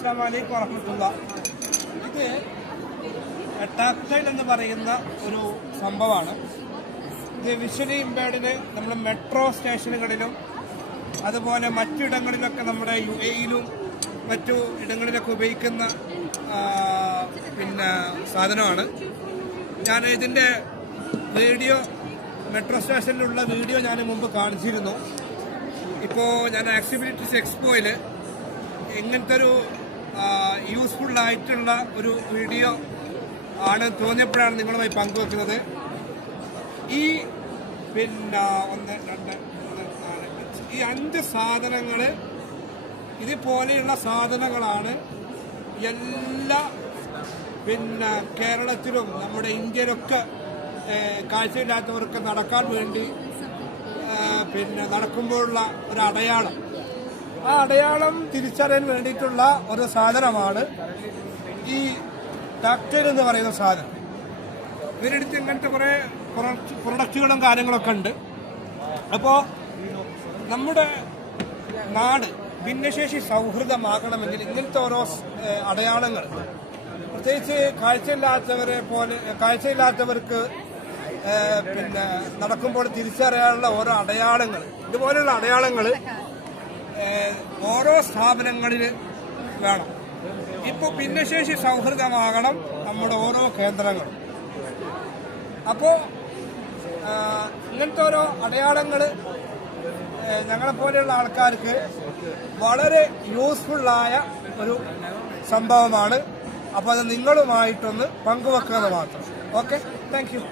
അസ്സലാമു അലൈക്കും വറഹ്മത്തുള്ളാഹി. ഇത് ടാക്ടൈൽ എന്ന് പറയുന്ന ഒരു സംഭവമാണ്. ഇത് വിഷ്വലി ഇമ്പയർഡിന് നമ്മൾ മെട്രോ സ്റ്റേഷനുകളിലും അതുപോലെ മറ്റിടങ്ങളിലൊക്കെ നമ്മുടെ UAE-യിലും മറ്റു ഇടങ്ങളിലൊക്കെ ഉപയോഗിക്കുന്ന സാധനമാണ്. ഞാൻ ഇതിൻ്റെ വീഡിയോ മെട്രോ സ്റ്റേഷനിലുള്ള വീഡിയോ ഞാൻ മുമ്പ് കാണിച്ചിരുന്നു. ഇപ്പോൾ ഞാൻ ആക്സിബിലിറ്റീസ് എക്സ്പോയിൽ ഇങ്ങനത്തെ ഒരു യൂസ്ഫുള്ളായിട്ടുള്ള ഒരു വീഡിയോ ആണ് തോന്നിയപ്പോഴാണ് നിങ്ങളുമായി പങ്കുവെക്കുന്നത്. ഈ 1 2 3 4 ഈ 5 സാധനങ്ങൾ ഇതുപോലെയുള്ള സാധനങ്ങളാണ് എല്ലാ കേരളത്തിലും നമ്മുടെ ഇന്ത്യയിലൊക്കെ കാഴ്ചയില്ലാത്തവർക്ക് നടക്കാൻ വേണ്ടി നടക്കുമ്പോഴുള്ള ഒരു അടയാളം. ആ അടയാളം തിരിച്ചറിയാൻ വേണ്ടിയിട്ടുള്ള ഒരു സാധനമാണ് ഈ ടാക്ടൈൽ എന്ന് പറയുന്ന സാധനം. ഇതിനടുത്ത് ഇങ്ങനത്തെ കുറേ പ്രൊഡക്റ്റുകളും കാര്യങ്ങളൊക്കെ ഉണ്ട്. അപ്പോൾ നമ്മുടെ നാട് ഭിന്നശേഷി സൗഹൃദമാകണമെങ്കിൽ ഇങ്ങനത്തെ ഓരോ അടയാളങ്ങൾ, പ്രത്യേകിച്ച് കാഴ്ചയില്ലാത്തവർക്ക് നടക്കുമ്പോൾ തിരിച്ചറിയാനുള്ള ഓരോ അടയാളങ്ങൾ, ഇതുപോലെയുള്ള അടയാളങ്ങൾ ഓരോ സ്ഥാപനങ്ങളിൽ വേണം. ഇപ്പോൾ ഭിന്നശേഷി സൗഹൃദമാകണം നമ്മുടെ ഓരോ കേന്ദ്രങ്ങളും. അപ്പോൾ ഇങ്ങനത്തെ ഓരോ അടയാളങ്ങൾ ഞങ്ങളെപ്പോലെയുള്ള ആൾക്കാർക്ക് വളരെ യൂസ്ഫുള്ളായ ഒരു സംഭവമാണ്. അപ്പോൾ അത് നിങ്ങളുമായിട്ടൊന്ന് പങ്കുവെക്കുന്നത് മാത്രം. Okay, thank you.